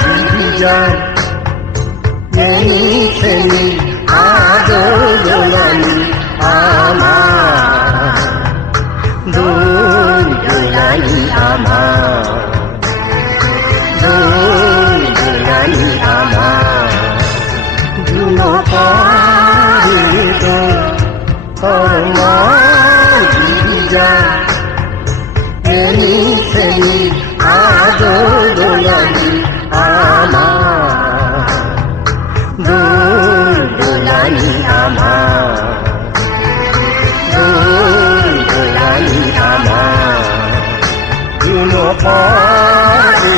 দিদি যায় এনি থেনি আদোলানি আমার দোলানি আমার দোলানি আমার দুনো পারে তোর দিদি যায় এনি থেনি আদোলানি আমার দোলানি আমার দোলানি আমার দুনো পারে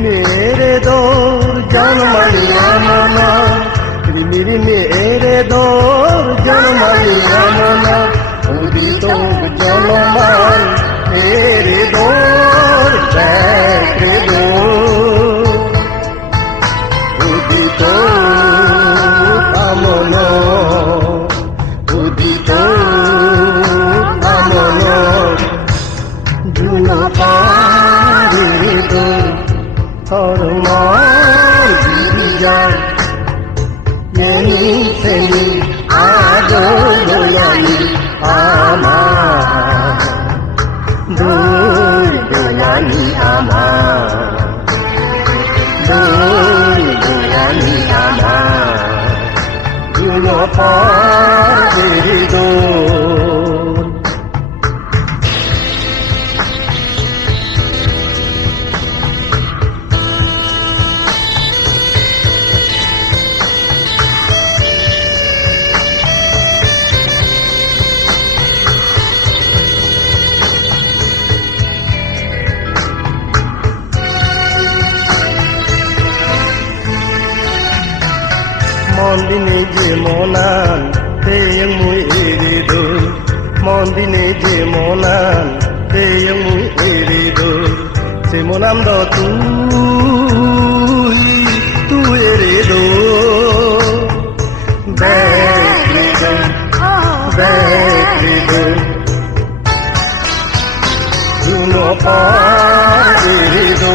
मेरे दौर जनमलिया मना मेरे दौर जनमलिया मना उदित जनमान मेरे दौर बैठे दो उदित कामन उदित कामन जुना पारे दो তোর দিদি যায় এনি থেনি আদোলানি আমার দোলানি আমার দোলানি আমার দুনো পারে মন্দিনে যে মনান তেয়ং মুই এরিদো মন্দিনে যে মনান তেয়ং মুই এরিদো সে মনাম দ তুই এরিদো বেকরিদো বেকরিদো দুনো পারেদো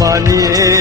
বানিয়ে